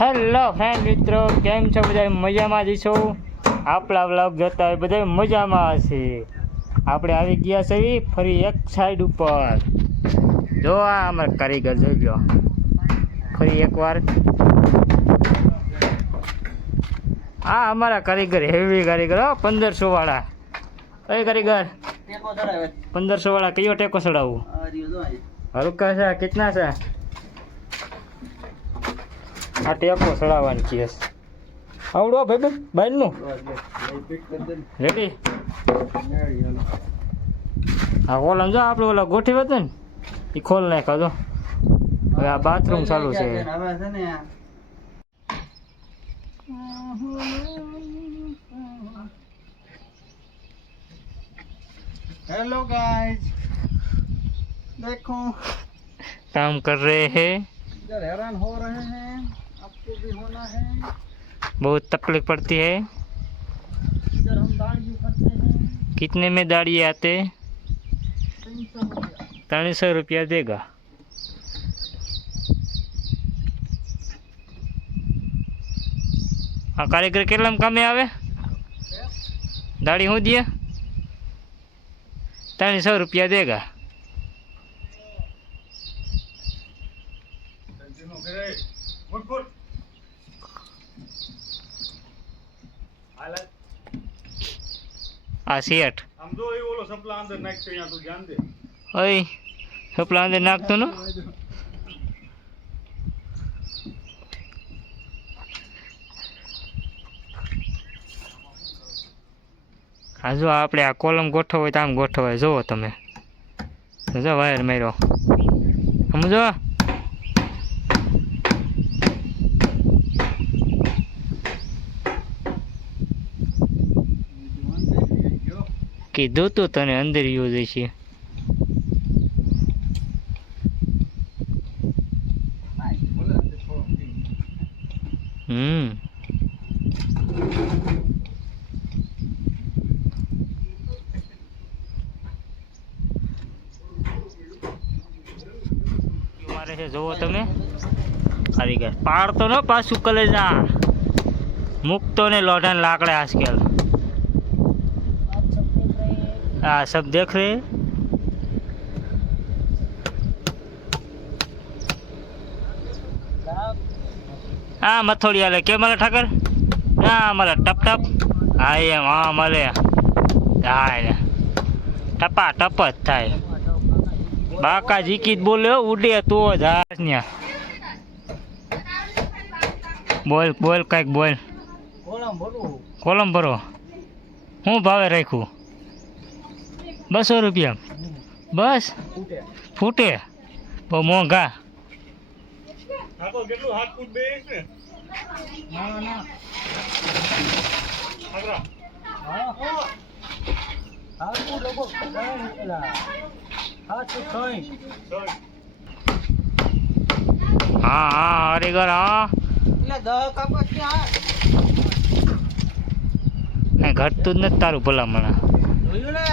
Hello friend મિત્રો, કેમ છો બધા? મજામાં જ છો? આપણા વ્લોગ જોતા હોય બધા મજામાં હશે. આપણે આવી ગયા છે ફરી એક સાઈડ ઉપર. જો આ અમારા કારીગર જોઈ લો ફરી એકવાર. આ અમારા કારીગર હેવી કારીગર 1500 વાળા. કઈ કારીગર 1500 વાળા કયો ટેકો ચડાવવું? હલકા છે કેટલા છે? આ ટેકો ચડાવવાની છે. આવડો ભાઈ બાઈનું રેડી. હા ઓલા જો આપણે ઓલા ગોઠવી હતા ને એ ખોલ નાખ્યો જો. હવે આ બાથરૂમ ચાલુ છે. हेलो गाइस, देखो काम कर रहे हैं, इधर हैरान हो रहे हैं, आपको भी होना है। बहुत तकलीफ पड़ती है। इधर हम दाढ़ी करते हैं। कितने में दाढ़ी आते? 300 रुपया देगा। हाँ कारीगर કેટલામ કામે આવે? દાઢી હું દિયા 300 रुपया देगा। આ શેઠ हम दो ये बोलो सपला अंदर नाक से यहाँ तो ध्यान दे। ઓય સપલા અંદર નાખતો ને. હા જો આપણે આ કોલમ ગોઠવ હોય તો આમ ગોઠવાય. જુઓ તમે જો વાયર માર્યો સમજો. કીધું તું તને અંદર યુઝ છે. મારે છે જોવો તમે કારીગર પાડતો ને પાછું કલેજા મૂકતો ને લોઢાને લાકડે આજકાલ. हाँ सब देख रहे हैं. हाँ मथोड़ी वाले के मारे ठाकर हाँ मारे टप टप हाँ एम हाँ मारे हाँ टपा टप ज थाय. बाका जीकी ज बोले उडे तो ज बोल बोल कईक बोल. कोलम भरो हूँ भावे राख्યું 200 रुपया बस फूटे बહુ મોંઘા. हाँ तो કેટલું હાથ ફૂટ બે છે ના ના આગરા હા હાથ ફૂટ લોકો કઈ હાથ ફૂટ કઈ हाँ हाँ हरिगर हाँ એટલે 10 કાપા ક્યાં કઈ ઘટતું જ નથી તારું ભલામણ. જોયું ને